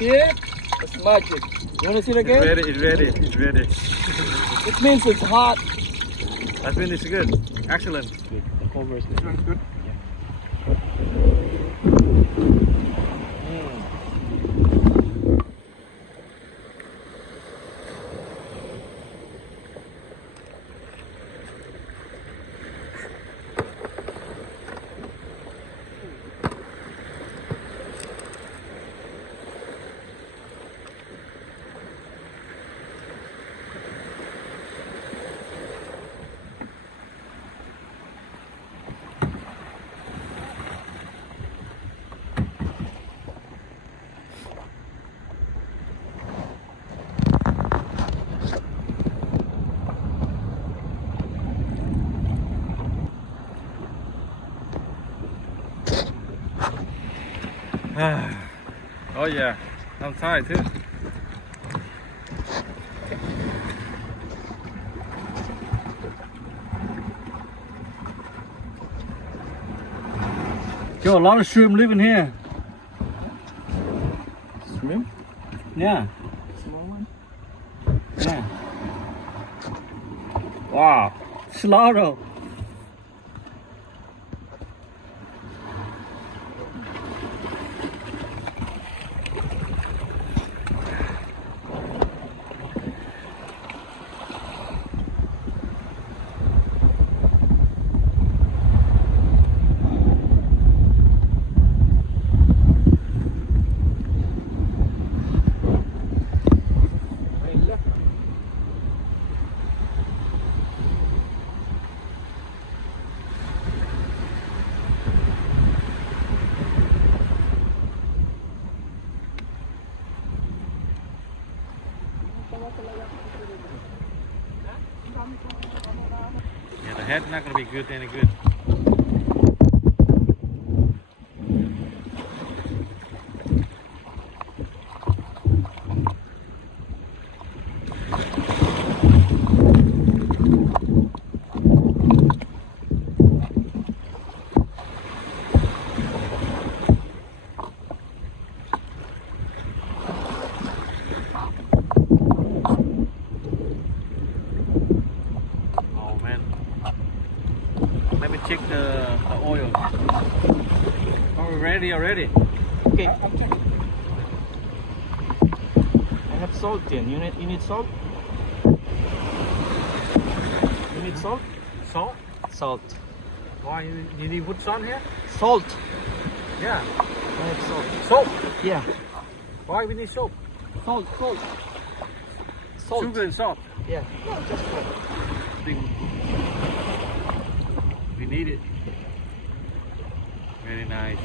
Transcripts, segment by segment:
See it? It's magic. You want to see it again? It's ready. It means it's hot. That means it's good. Excellent. Good. The cover is good. This one's good. Oh yeah, I'm tired too. Yo, a lot of shrimp living here. Shrimp? Yeah. Small one? Yeah. Wow. Slaughter. Yeah, the head's not gonna be good any good. Let me check the oil. Are we ready already? Okay. I'm checking. I have salt then. You need salt? You need salt? Salt? Salt. Why you need put salt here? Salt. Yeah. I have salt. Soap? Yeah. Why we need soap? Salt. Salt. Sugar and salt. Yeah. No, just salt. I think we need it. Very nice.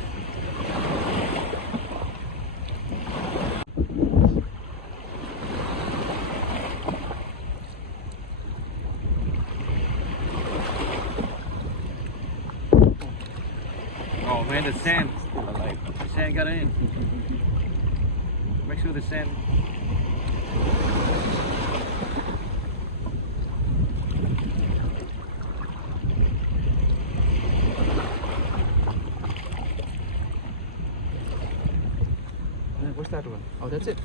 Oh man, the sand. The sand got in. Make sure the sand. What's that one? Oh, that's it.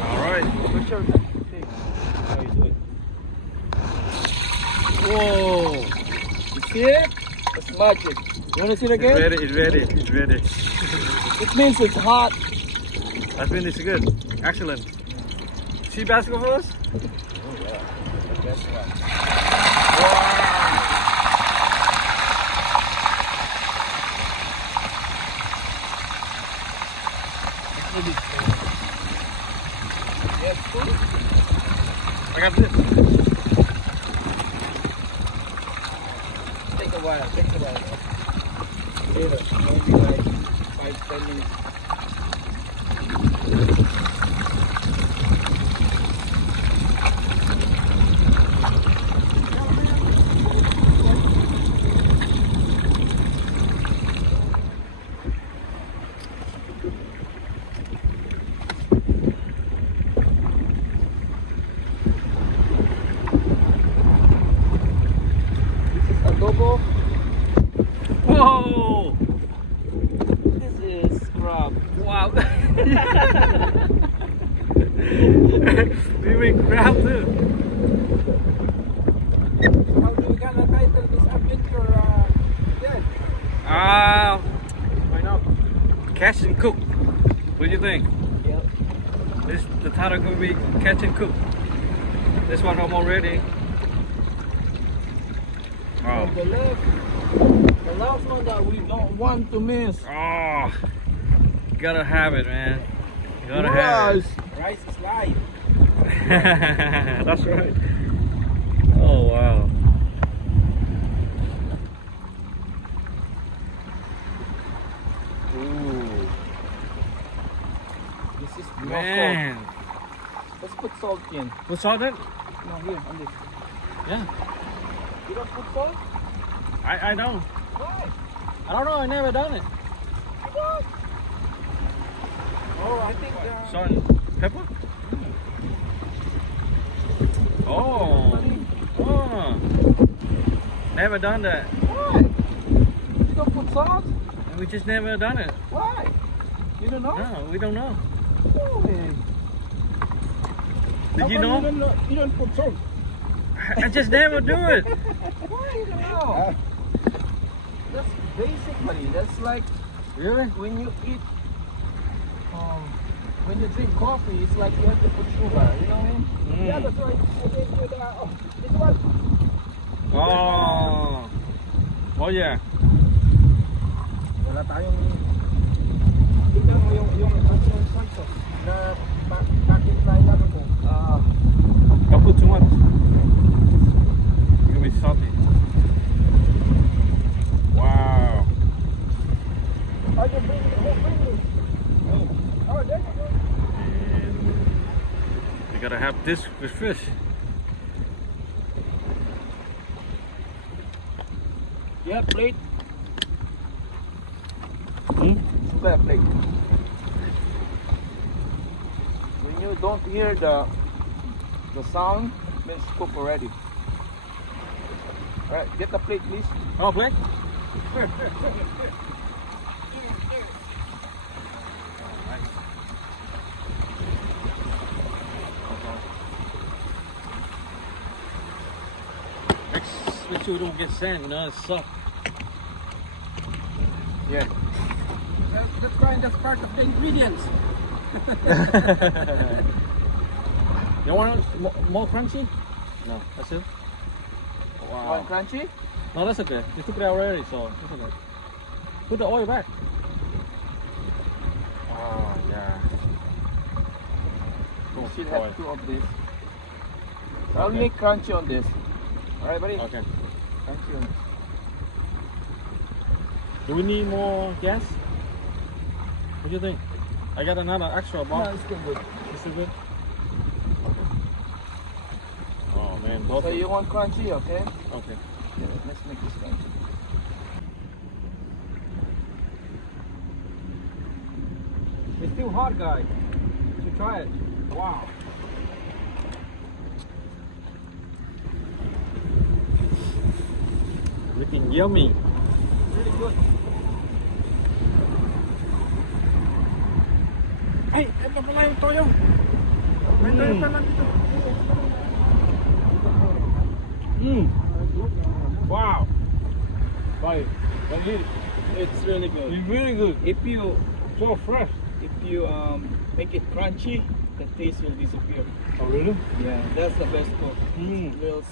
Alright. Good job. Okay. How you doing? Whoa! You see it? It's magic. You want to see it again? It's ready. It means it's hot. That means it's good. Excellent. See basketball for us? Oh yeah. The best one. Yes, food? I got this. Take a while. Later, maybe like 5-10 minutes. This is adobo. Whoa! wow. We make crab too. How do you gonna title this adventure? Then? Why not? Catch and cook. What do you think? Yep. This the title could be catch and cook. This one I'm already. Oh. The last one that we don't want to miss. Oh. Gotta have it, man. Gotta have it. Rice is life. That's right. Oh wow. Ooh. This is no Man. salt. Let's put salt in. Put salt in? No, here on this. Yeah. You don't put salt? I don't. Why? I don't know, I never done it. What? Oh, I think Salt and pepper? Oh. Oh. Never done that. Why? You don't put salt? We just never done it. Why? You don't know? No, we don't know. Oh, hey. Did you know? You don't put salt. I just never do it. Why you don't know? That's basic, buddy. That's like Really? when you eat, when you drink coffee, it's like you have to put sugar. You know what I mean? Mm. Yeah, that's right. Okay, good. This one. Oh. Oh yeah. Wala tayong tingnan mo yung soy sauce na packet tayo lang po. Don't put too much. It's gonna be salty. Wow. Oh, you bring this. Oh, there you go. You gotta have this with fish. Yeah, plate. Hmm? Sugar plate. When you don't hear the sound, means cook already. Alright, get the plate please. Oh, plate? Make sure we don't get sand, you know, it's soft. Yeah. That's fine, that's part of the ingredients. You want it more crunchy? No, that's it? Wow. One crunchy? No, that's okay. You took it out already, so that's okay. Put the oil back. Oh, yeah. You should have two of this. I'll make crunchy on this. Alright, buddy? Okay. Crunchy on this. Do we need more gas? What do you think? I got another extra box. No, it's still good. Is it good? Oh man, both. So you want crunchy, okay? Okay. Yeah, let's make this crunchy. It's still hot, guy. You should try it. Wow. Looking yummy. Really good. Ay, ito pala yung toyo. May toyo pa lang dito. Wow. Right. It's really good. It's really good. If you So fresh. if you make it crunchy, the taste will disappear. Oh really? Yeah, that's the best cook. Mm. If it's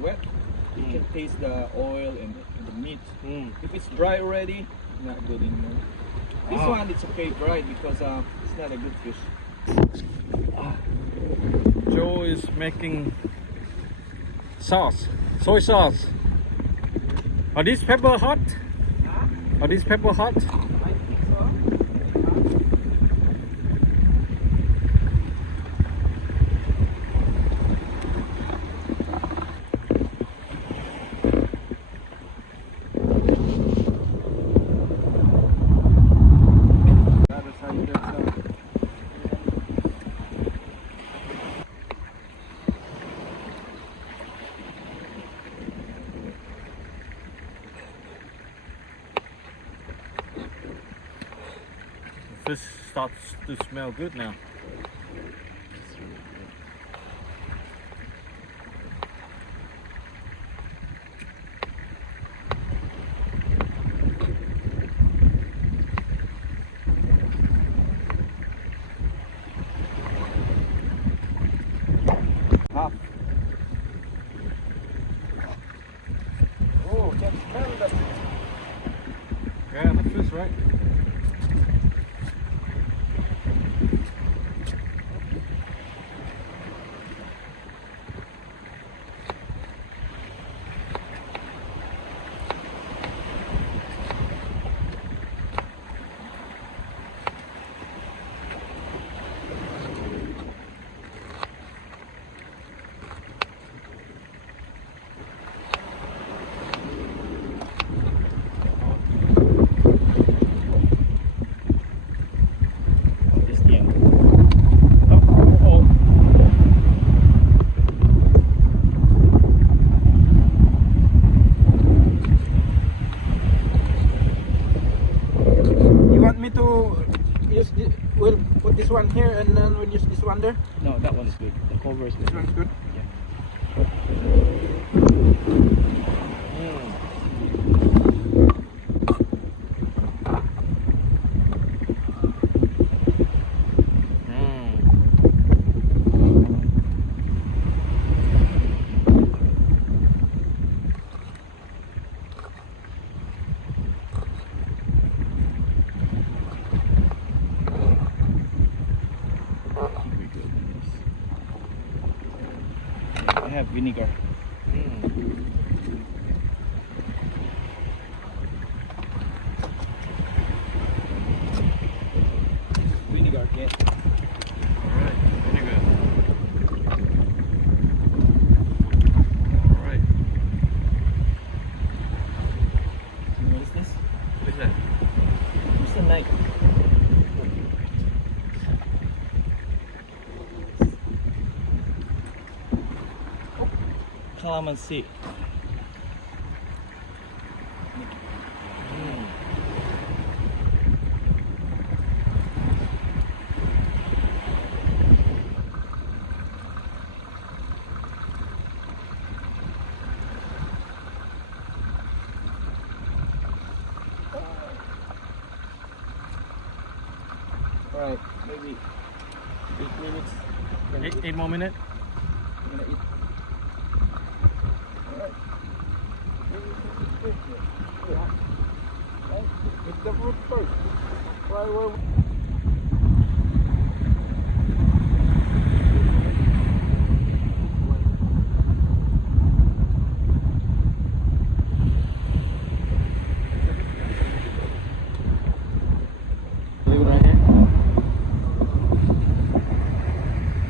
wet, you can taste the oil and the meat. Mm. If it's dry already, not good anymore. This Ah. one it's okay dry because it's not a good fish. Joe is making sauce, soy sauce. Are these pepper hot? Are these pepper hot? I think so. That's how you get some. starts to smell good now. Half. Oh, can smell the fish. Yeah, the fish, right? Me to use this, we'll put this one here and then we'll use this one there. No, that one's good. The cover is good. This one's good. I have vinegar. Vinegar, yeah. Alright, vinegar. Alright. What is this? What is that? What's the knife? Calamansi. Alright, maybe 8 minutes. Gonna eat. 8 more minutes? Gonna eat. Alright. Eat the food first. Why were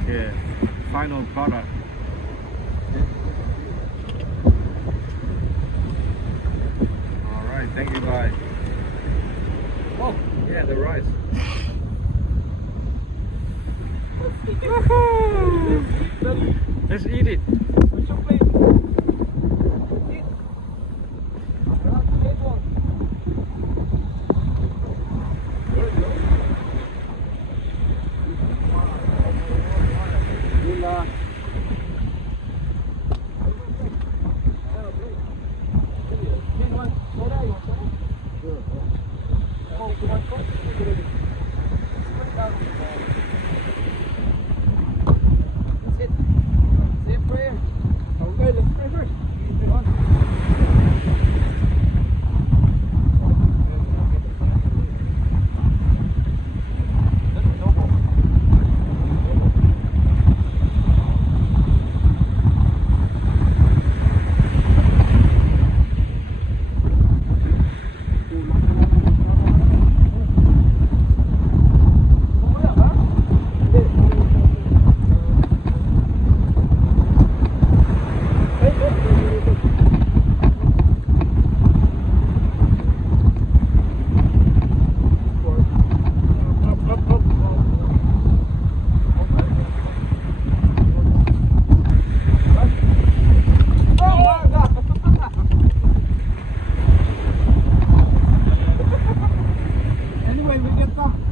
Yeah, final product. Alright, thank you guys. Oh, yeah, the rice. Let's eat it. Where's your plate? Eat. Grab the table. There you go. Gula. That's it. Say a prayer. Okay, let's pray first. Pray on. That's adobo. Anyway, we get some.